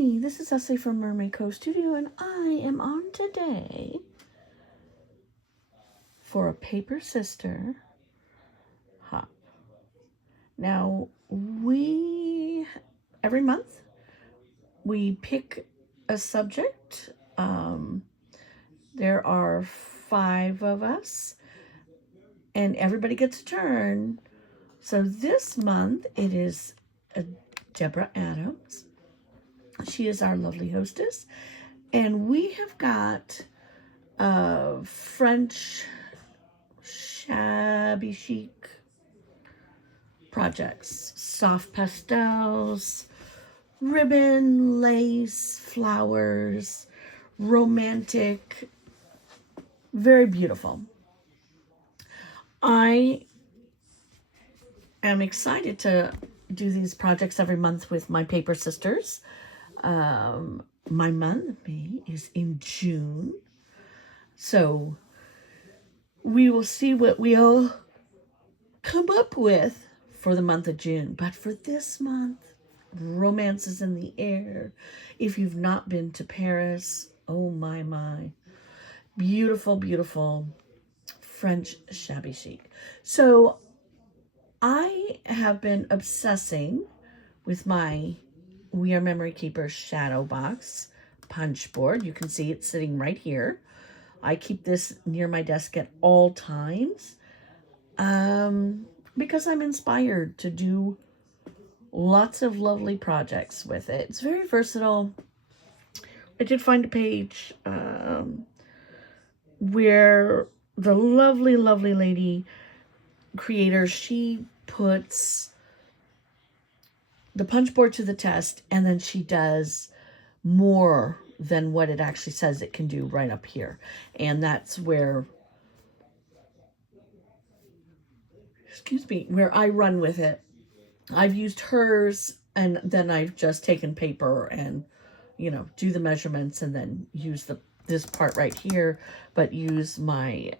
Hi, this is Leslie from Mermaid Cove Studio, and I am on today for a Paper Sister hop. Now, every month, we pick a subject. There are 5 of us, and everybody gets a turn. So this month, it is Deborah Adams. She is our lovely hostess. And we have got French Shabby Chic projects. Soft pastels, ribbon, lace, flowers, romantic, very beautiful. I am excited to do these projects every month with my Paper Sisters. My month, May, is in June. So we will see what we'll come up with for the month of June. But for this month, romance is in the air. If you've not been to Paris, oh my. Beautiful, beautiful French Shabby Chic. So I have been obsessing with my We Are Memory Keepers shadow box punch board. You can see it sitting right here. I keep this near my desk at all times because I'm inspired to do lots of lovely projects with it. It's very versatile. I did find a page where the lovely, lovely lady creator, she puts the punch board to the test, and then she does more than what it actually says it can do right up here. And that's where, where I run with it. I've used hers, and then I've just taken paper and, do the measurements and then use this part right here, but use my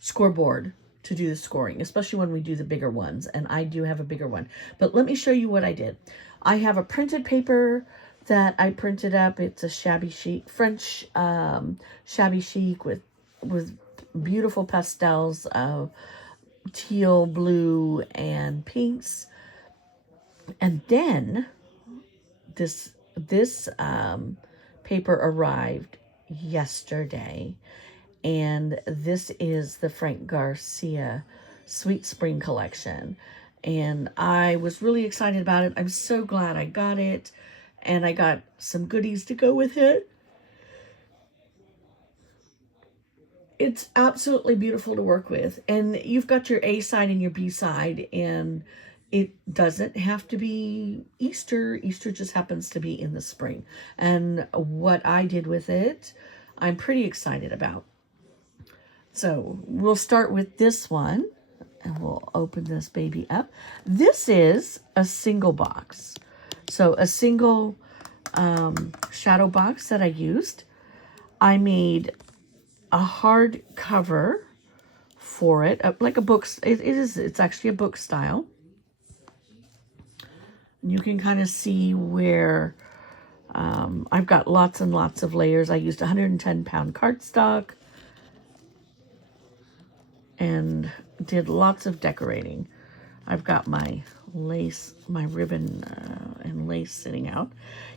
scoreboard to do the scoring, especially when we do the bigger ones. And I do have a bigger one. But let me show you what I did. I have a printed paper that I printed up. It's a Shabby Chic, French Shabby Chic with beautiful pastels of teal, blue, and pinks. And then this paper arrived yesterday. And this is the Frank Garcia Sweet Spring collection. And I was really excited about it. I'm so glad I got it. And I got some goodies to go with it. It's absolutely beautiful to work with. And you've got your A side and your B side. And it doesn't have to be Easter. Easter just happens to be in the spring. And what I did with it, I'm pretty excited about. So we'll start with this one, and we'll open this baby up. This is a single box. So a single shadow box that I used. I made a hard cover for it, like a book. It's actually a book style. You can kind of see where I've got lots and lots of layers. I used 110-pound cardstock and did lots of decorating. I've got my lace, my ribbon and lace sitting out.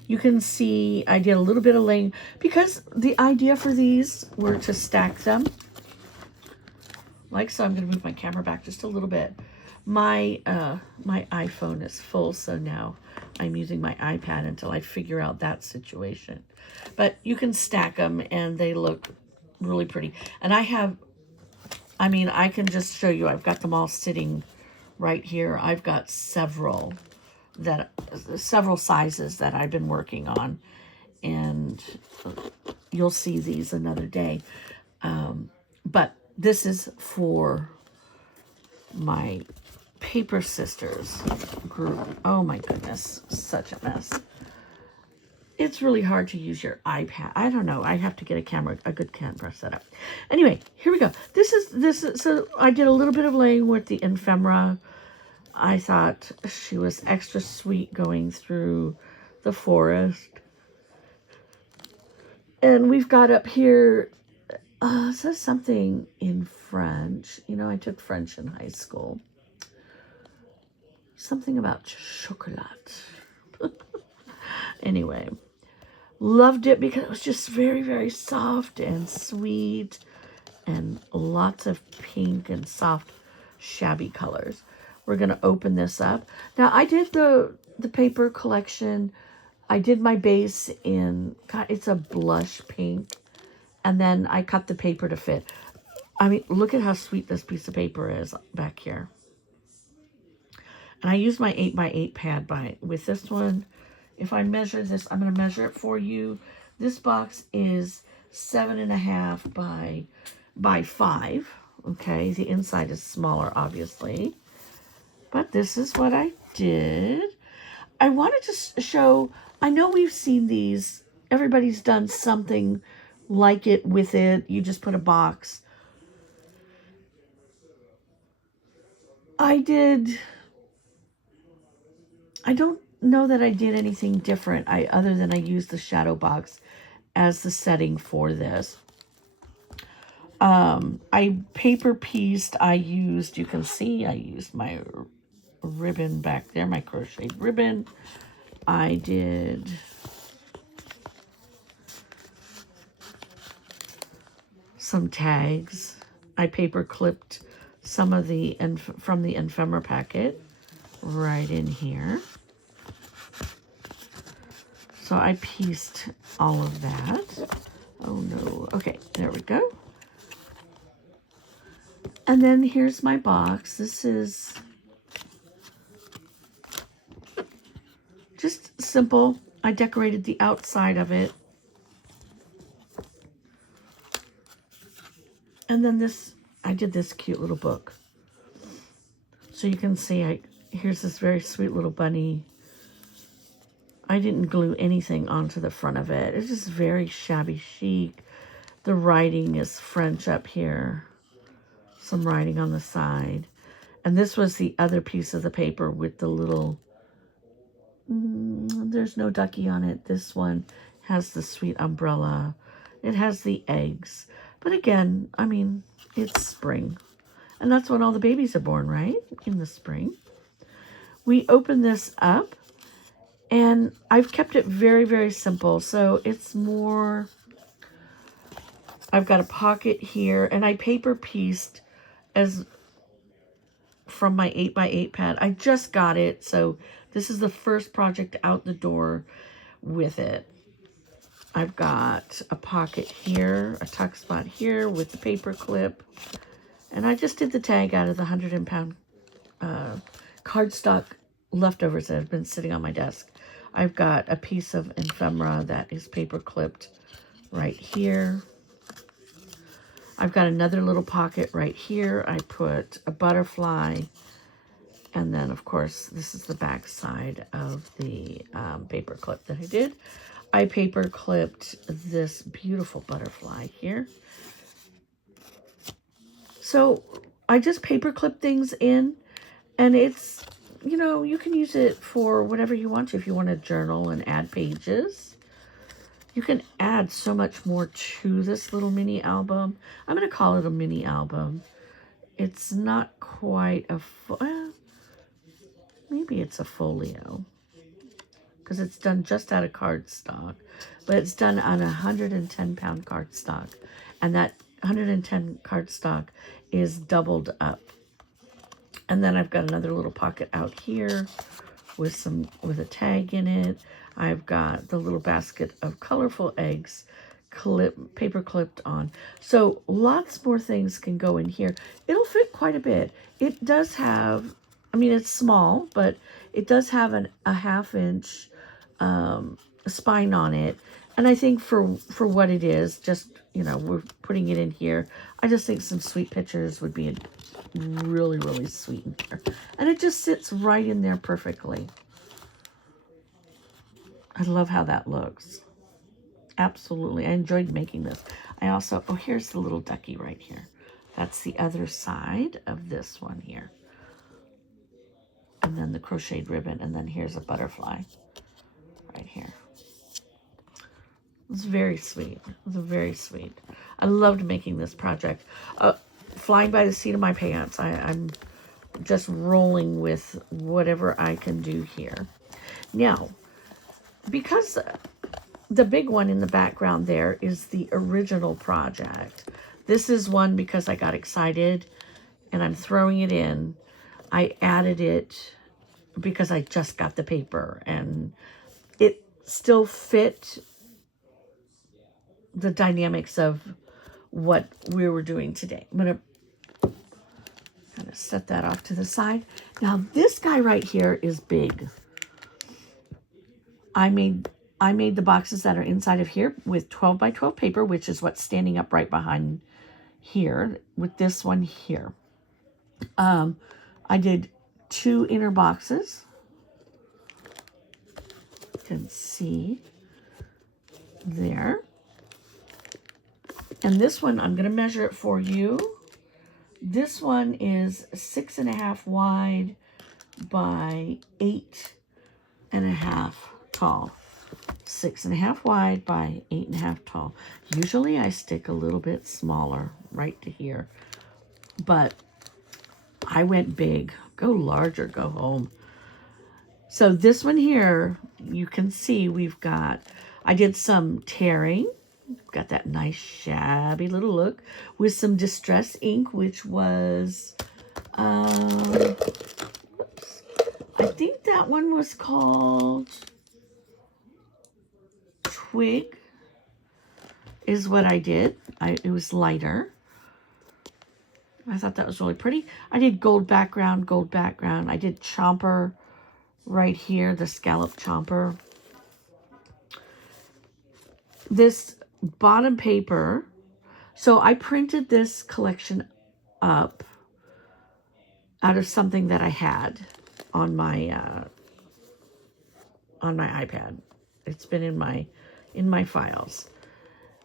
You can see I did a little bit of laying because the idea for these were to stack them. Like so, I'm going to move my camera back just a little bit. My iPhone is full, so now I'm using my iPad until I figure out that situation. But you can stack them and they look really pretty. And I can just show you. I've got them all sitting right here. I've got several sizes that I've been working on, and you'll see these another day. But this is for my Paper Sisters group. Oh my goodness, such a mess. It's really hard to use your iPad. I don't know. I have to get a good camera set up. Anyway, here we go. This is, so I did a little bit of laying with the ephemera. I thought she was extra sweet going through the forest. And we've got up here, it says something in French. You know, I took French in high school. Something about chocolat. Anyway, loved it because it was just very, very soft and sweet and lots of pink and soft shabby colors. We're going to open this up. Now, I did the paper collection. I did my base in, God, it's a blush pink. And then I cut the paper to fit. I mean, look at how sweet this piece of paper is back here. And I used my 8x8 pad with this one. If I measure this, I'm going to measure it for you. This box is 7.5 by 5. Okay, the inside is smaller, obviously. But this is what I did. I wanted to show, I know we've seen these. Everybody's done something like it with it. You just put a box. I don't know that I did anything different other than I used the shadow box as the setting for this. I paper pieced. You can see I used my ribbon back there, my crocheted ribbon. I did some tags. I paper clipped some of the from the ephemera packet right in here. So I pieced all of that. Oh no. Okay, there we go. And then here's my box. This is just simple. I decorated the outside of it. And then I did this cute little book. So you can see, here's this very sweet little bunny. I didn't glue anything onto the front of it. It's just very shabby chic. The writing is French up here. Some writing on the side. And this was the other piece of the paper with the little, there's no ducky on it. This one has the sweet umbrella. It has the eggs. But again, I mean, it's spring. And that's when all the babies are born, right? In the spring. We open this up. And I've kept it very, very simple. So it's more, I've got a pocket here. And I paper pieced as from my 8x8 pad. I just got it. So this is the first project out the door with it. I've got a pocket here, a tuck spot here with the paper clip. And I just did the tag out of the 100-pound cardstock leftovers that have been sitting on my desk. I've got a piece of ephemera that is paper clipped right here. I've got another little pocket right here. I put a butterfly. And then, of course, this is the back side of the paper clip that I did. I paper clipped this beautiful butterfly here. So I just paper clip things in, and it's, you know, you can use it for whatever you want to. If you want to journal and add pages, you can add so much more to this little mini album. I'm going to call it a mini album. It's not quite a, maybe it's a folio, because it's done just out of cardstock, but it's done on a 110-pound cardstock, and that 110 cardstock is doubled up. And then I've got another little pocket out here with a tag in it. I've got the little basket of colorful eggs paper clipped on. So lots more things can go in here. It'll fit quite a bit. It does have, I mean, it's small, but it does have a 1/2 inch spine on it. And I think for what it is, just, you know, we're putting it in here. I just think some sweet pictures would be really, really sweet in there. And it just sits right in there perfectly. I love how that looks. Absolutely. I enjoyed making this. I also, oh, here's the little ducky right here. That's the other side of this one here. And then the crocheted ribbon. And then here's a butterfly right here. It's very sweet. It's very sweet. I loved making this project. Flying by the seat of my pants. I'm just rolling with whatever I can do here. Now, because the big one in the background there is the original project. This is one because I got excited and I'm throwing it in. I added it because I just got the paper and it still fit the dynamics of what we were doing today. I'm going to kind of set that off to the side. Now this guy right here is big. I made the boxes that are inside of here with 12 by 12 paper, which is what's standing up right behind here with this one here. I did 2 inner boxes. You can see there. And this one, I'm going to measure it for you. This one is 6.5 wide by 8.5 tall. 6.5 wide by 8.5 tall. Usually I stick a little bit smaller right to here, but I went big. Go large or go home. So this one here, you can see we've got, I did some tearing. Got that nice shabby little look with some distress ink, which was, I think that one was called Twig is what I did. It was lighter. I thought that was really pretty. I did gold background, gold background. I did chomper right here, the scallop chomper. This bottom paper, so I printed this collection up out of something that I had on my iPad. It's been in my files.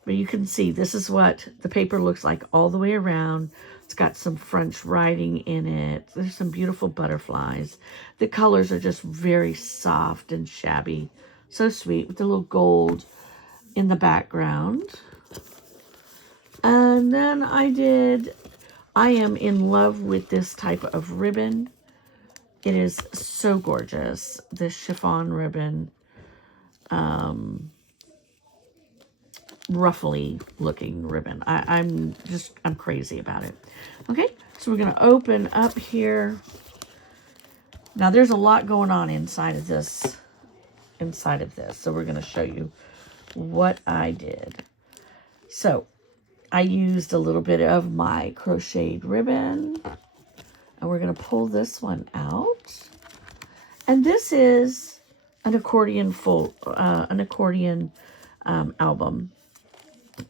But you can see this is what the paper looks like all the way around. It's got some French writing in it. There's some beautiful butterflies. The colors are just very soft and shabby. So sweet with the little gold in the background. And then I am in love with this type of ribbon. It is so gorgeous. This chiffon ribbon. Ruffly looking ribbon. I'm crazy about it. Okay, so we're gonna open up here. Now there's a lot going on inside of this. So we're gonna show you what I did. So I used a little bit of my crocheted ribbon and we're gonna pull this one out. And this is an accordion album.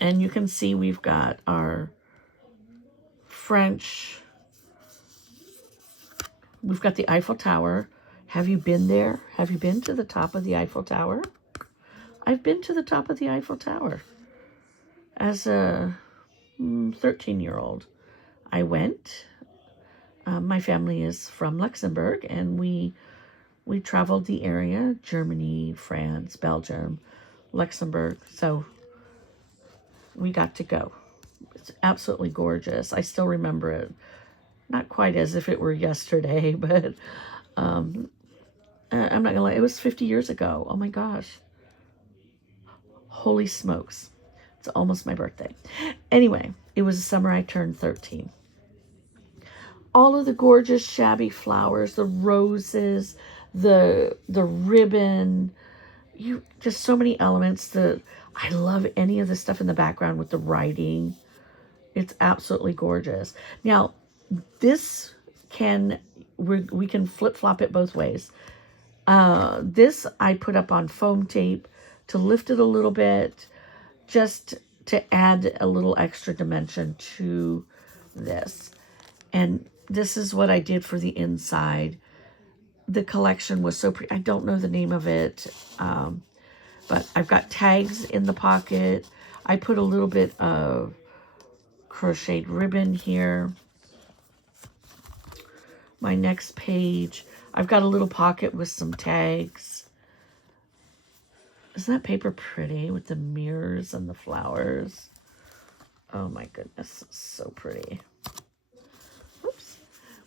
And you can see we've got our French, we've got the Eiffel Tower. Have you been there? Have you been to the top of the Eiffel Tower? I've been to the top of the Eiffel Tower. As a 13-year-old, I went. My family is from Luxembourg, and we traveled the area, Germany, France, Belgium, Luxembourg. So we got to go. It's absolutely gorgeous. I still remember it. Not quite as if it were yesterday, but I'm not gonna lie, it was 50 years ago. Oh my gosh. Holy smokes. It's almost my birthday. Anyway, it was the summer I turned 13. All of the gorgeous shabby flowers, the roses, the ribbon, just so many elements. I love any of the stuff in the background with the writing. It's absolutely gorgeous. Now, this we can flip-flop it both ways. This I put up on foam tape to lift it a little bit, just to add a little extra dimension to this. And this is what I did for the inside. The collection was so pretty. I don't know the name of it, but I've got tags in the pocket. I put a little bit of crocheted ribbon here. My next page, I've got a little pocket with some tags. Isn't that paper pretty with the mirrors and the flowers? Oh my goodness, so pretty. Oops.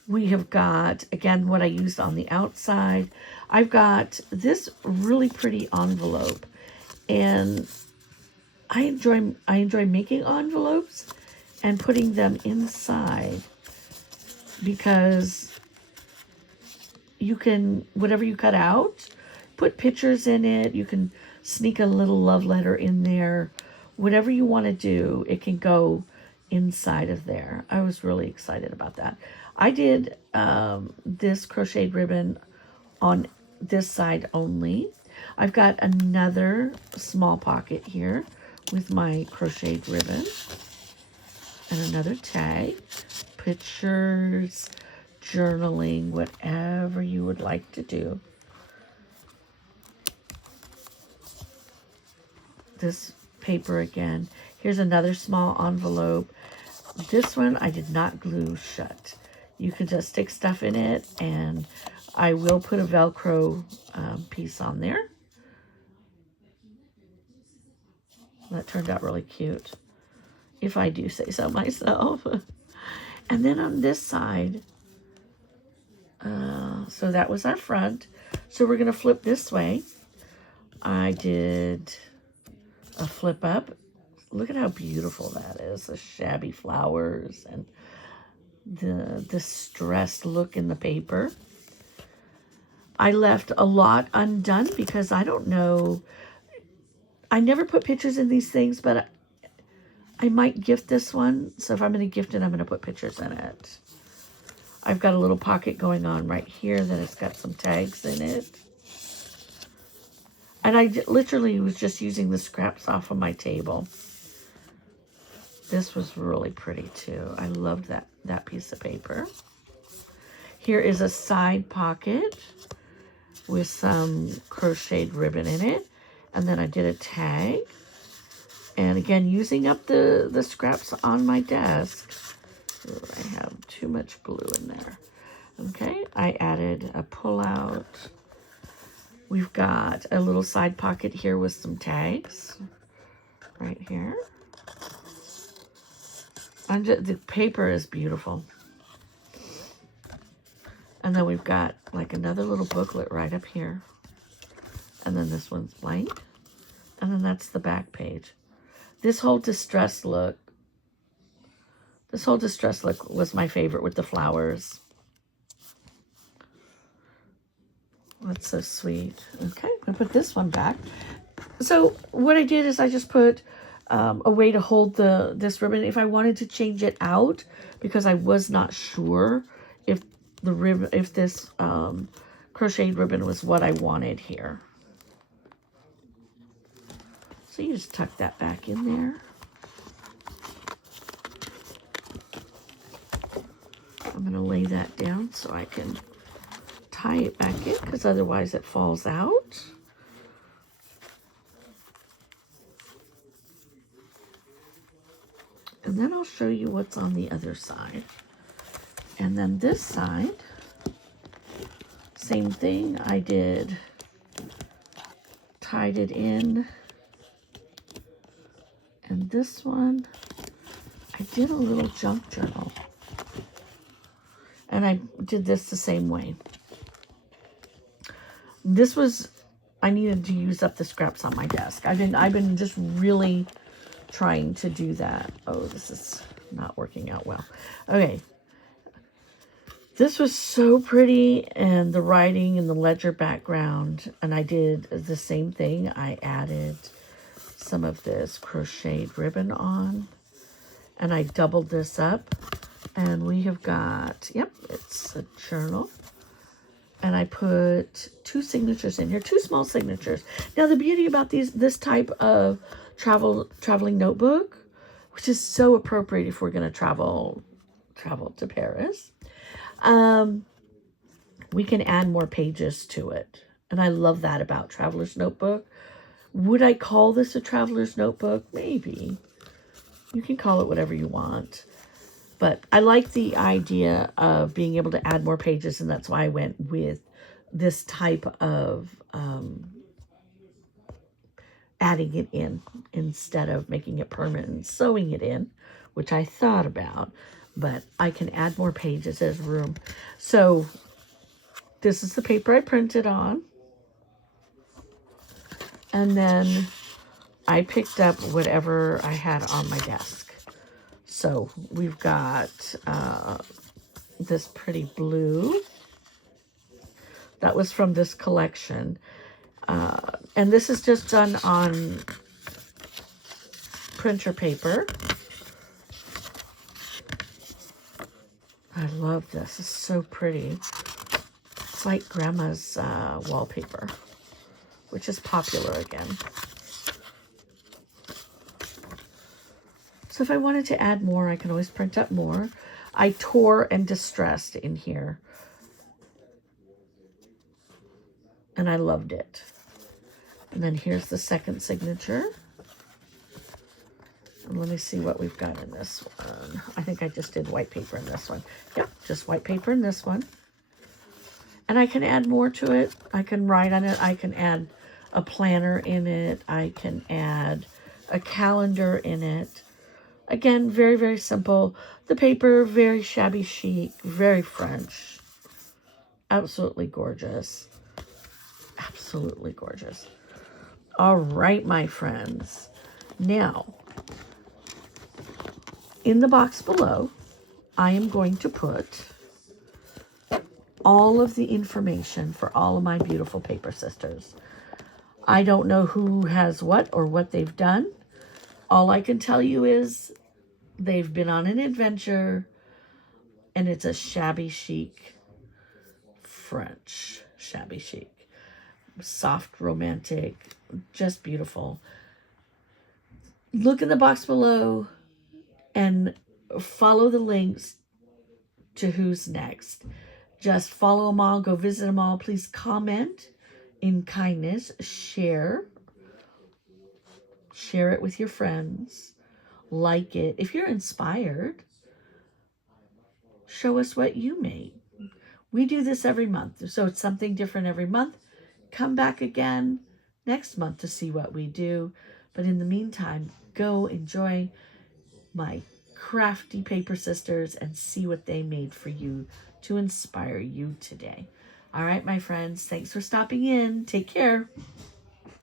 We have got, again, what I used on the outside. I've got this really pretty envelope, and I enjoy making envelopes and putting them inside, because you can, whatever you cut out, put pictures in it. You can sneak a little love letter in there. Whatever you want to do, it can go inside of there. I was really excited about that. I did this crocheted ribbon on this side only. I've got another small pocket here with my crocheted ribbon and another tag, pictures, journaling, whatever you would like to do. This paper again. Here's another small envelope. This one I did not glue shut. You can just stick stuff in it, and I will put a Velcro piece on there. That turned out really cute, if I do say so myself. And then on this side, so that was our front. So we're going to flip this way. I did a flip up. Look at how beautiful that is. The shabby flowers and the distressed look in the paper. I left a lot undone because I don't know. I never put pictures in these things, but I might gift this one. So if I'm going to gift it, I'm going to put pictures in it. I've got a little pocket going on right here that has got some tags in it. And I literally was just using the scraps off of my table. This was really pretty too. I loved that piece of paper. Here is a side pocket with some crocheted ribbon in it. And then I did a tag. And again, using up the scraps on my desk. Ooh, I have too much glue in there. Okay, I added a pullout. We've got a little side pocket here with some tags right here. The paper is beautiful. And then we've got like another little booklet right up here. And then this one's blank. And then that's the back page. This whole distress look was my favorite with the flowers. That's so sweet. Okay, I'm gonna put this one back. So what I did is I just put a way to hold this ribbon if I wanted to change it out, because I was not sure if this crocheted ribbon was what I wanted here. So you just tuck that back in there. I'm going to lay that down so I can tie it back in, because otherwise it falls out. And then I'll show you what's on the other side. And then this side, same thing. I tied it in. And this one, I did a little junk journal. And I did this the same way. I needed to use up the scraps on my desk. I've been just really trying to do that. Oh, this is not working out well. Okay. This was so pretty, and the writing and the ledger background. And I did the same thing. I added some of this crocheted ribbon on, and I doubled this up. And we have got, yep, it's a journal. And I put 2 signatures in here, 2 small signatures. Now, the beauty about this type of traveling notebook, which is so appropriate if we're going to travel to Paris, we can add more pages to it. And I love that about Traveler's Notebook. Would I call this a Traveler's Notebook? Maybe. You can call it whatever you want. But I like the idea of being able to add more pages, and that's why I went with this type of adding it in instead of making it permanent and sewing it in, which I thought about, but I can add more pages as room. So this is the paper I printed on. And then I picked up whatever I had on my desk. So we've got this pretty blue. That was from this collection. And this is just done on printer paper. I love this. It's so pretty. It's like Grandma's wallpaper, which is popular again. So if I wanted to add more, I can always print up more. I tore and distressed in here. And I loved it. And then here's the second signature. And let me see what we've got in this one. I think I just did white paper in this one. Yep, just white paper in this one. And I can add more to it. I can write on it. I can add a planner in it. I can add a calendar in it. Again, very, very simple. The paper, very shabby chic, very French. Absolutely gorgeous. Absolutely gorgeous. All right, my friends. Now, in the box below, I am going to put all of the information for all of my beautiful paper sisters. I don't know who has what or what they've done. All I can tell you is they've been on an adventure, and it's a shabby chic French shabby chic. Soft, romantic, just beautiful. Look in the box below and follow the links to who's next. Just follow them all, go visit them all. Please comment in kindness, share it with your friends, like it. If you're inspired, show us what you made. We do this every month, so it's something different every month. Come back again next month to see what we do. But in the meantime, go enjoy my crafty paper sisters and see what they made for you to inspire you today. All right, my friends, thanks for stopping in. Take care.